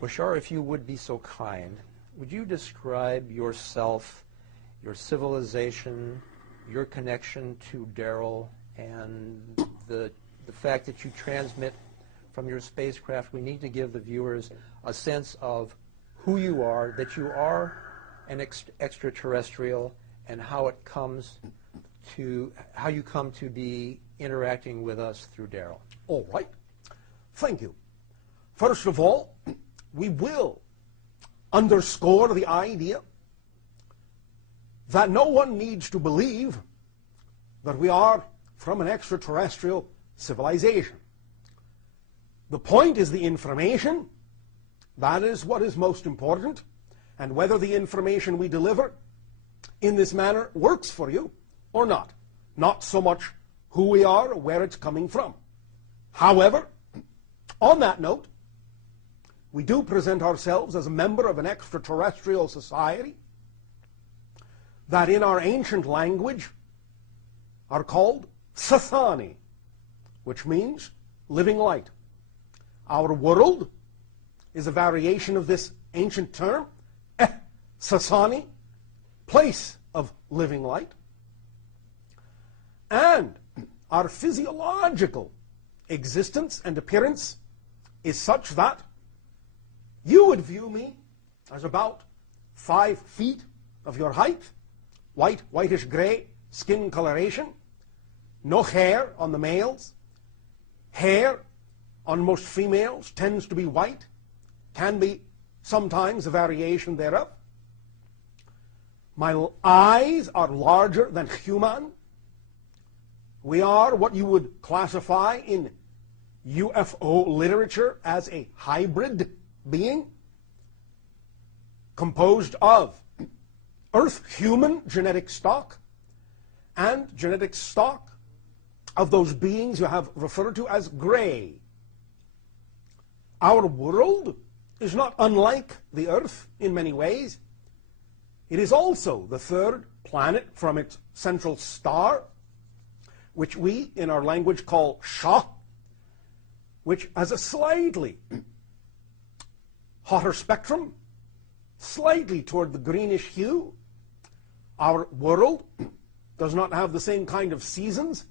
Bashar, if you would be so kind, would you describe yourself, your civilization, your connection to Daryl, and the fact that you transmit from your spacecraft? We need to give the viewers a sense of who you are, that you are an extraterrestrial, and how you come to be interacting with us through Daryl. All right. Thank you. First of all, we will underscore the idea that no one needs to believe that we are from an extraterrestrial civilization. The point is the information. That is what is most important, and whether the information we deliver in this manner works for you or not. Not so much who we are or where it's coming from. However, on that note, we do present ourselves as a member of an extraterrestrial society that in our ancient language are called Sathani, which means living light. Our world is a variation of this ancient term, Sathani, place of living light. And our physiological existence and appearance is such that you would view me as about 5 feet of your height, whitish gray skin coloration, no hair on the males. Hair on most females tends to be white, can be sometimes a variation thereof. My eyes are larger than human. We are what you would classify in UFO literature as a hybrid being, composed of Earth-human genetic stock and genetic stock of those beings you have referred to as gray. Our world is not unlike the Earth in many ways. It is also the third planet from its central star, which we in our language call Shah, which has a slightly hotter spectrum, slightly toward the greenish hue. Our world does not have the same kind of seasons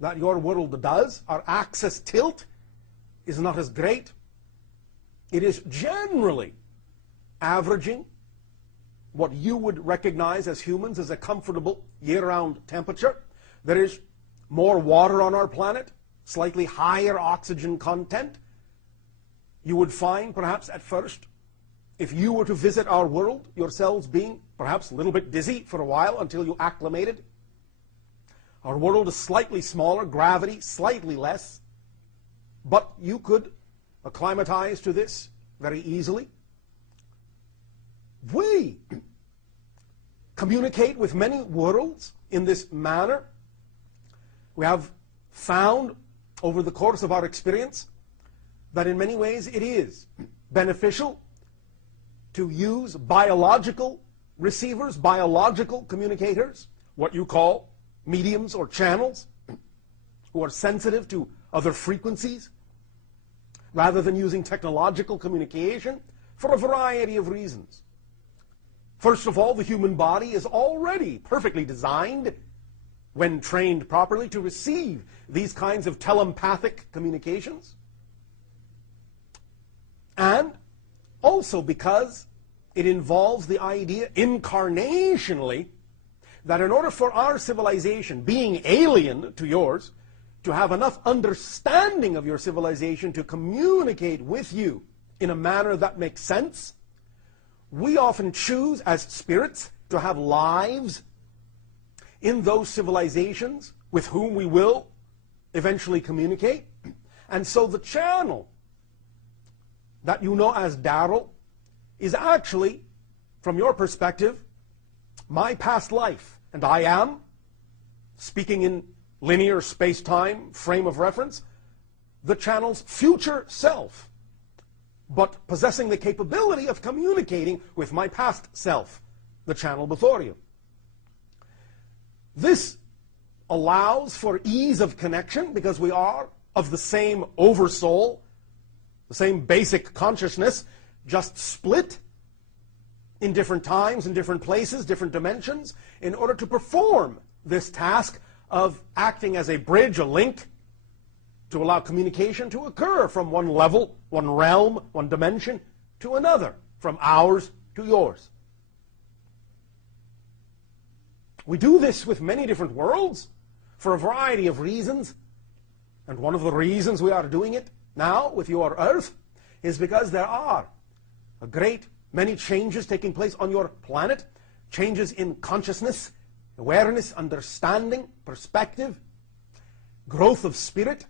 that your world does. Our axis tilt is not as great. It is generally averaging what you would recognize as humans as a comfortable year-round temperature. There is more water on our planet, slightly higher oxygen content. You would find, perhaps at first, if you were to visit our world, yourselves being perhaps a little bit dizzy for a while until you acclimated. Our world is slightly smaller, gravity slightly less, but you could acclimatize to this very easily. We communicate with many worlds in this manner. We have found over the course of our experience that in many ways it is beneficial to use biological receivers, biological communicators, what you call mediums or channels, who are sensitive to other frequencies, rather than using technological communication for a variety of reasons. First of all, the human body is already perfectly designed, when trained properly, to receive these kinds of telepathic communications. And also because it involves the idea incarnationally that in order for our civilization, being alien to yours, to have enough understanding of your civilization to communicate with you in a manner that makes sense, we often choose as spirits to have lives in those civilizations with whom we will eventually communicate. And so the channel that you know as Daryl is actually, from your perspective, my past life. And I am, speaking in linear space-time frame of reference, the channel's future self, but possessing the capability of communicating with my past self, the channel before you. This allows for ease of connection because we are of the same oversoul, the same basic consciousness, just split in different times, in different places, different dimensions, in order to perform this task of acting as a bridge, a link, to allow communication to occur from one level, one realm, one dimension, to another, from ours to yours. We do this with many different worlds for a variety of reasons. And one of the reasons we are doing it now with your Earth is because there are a great many changes taking place on your planet, changes in consciousness, awareness, understanding, perspective, growth of spirit.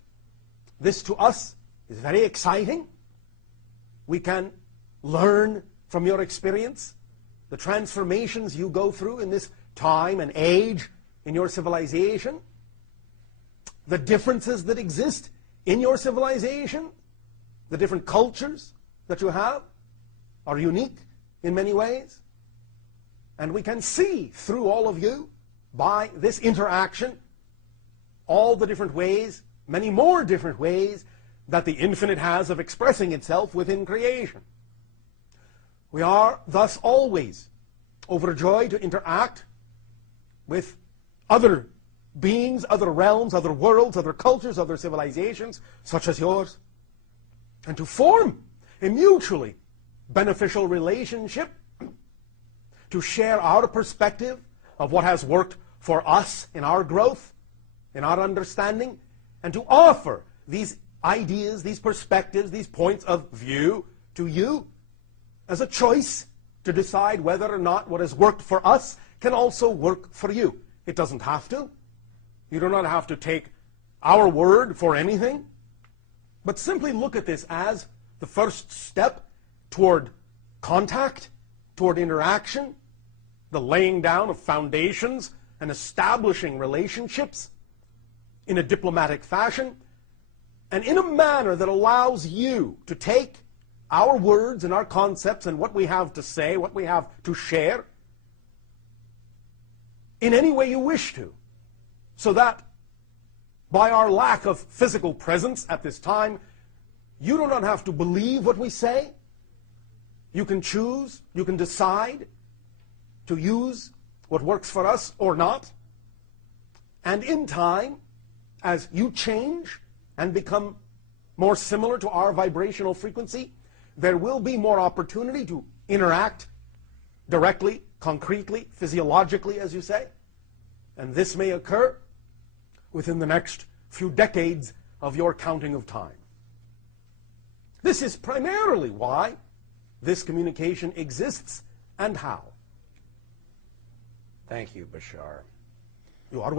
This to us is very exciting. We can learn from your experience the transformations you go through in this time and age in your civilization, the differences that exist in your civilization, the different cultures that you have are unique in many ways. And we can see through all of you, by this interaction, all the different ways, many more different ways, that the infinite has of expressing itself within creation. We are thus always overjoyed to interact with other beings, other realms, other worlds, other cultures, other civilizations, such as yours, and to form a mutually beneficial relationship, to share our perspective of what has worked for us in our growth, in our understanding, and to offer these ideas, these perspectives, these points of view to you as a choice to decide whether or not what has worked for us can also work for you. It doesn't have to. You do not have to take our word for anything, but simply look at this as the first step toward contact, toward interaction, the laying down of foundations and establishing relationships in a diplomatic fashion, and in a manner that allows you to take our words and our concepts and what we have to say, what we have to share, in any way you wish to, so that by our lack of physical presence at this time, you do not have to believe what we say. You can choose, you can decide to use what works for us or not. And in time, as you change and become more similar to our vibrational frequency, there will be more opportunity to interact directly, concretely, physiologically, as you say. And this may occur within the next few decades of your counting of time. This is primarily why this communication exists and how. Thank you, Bashar. You are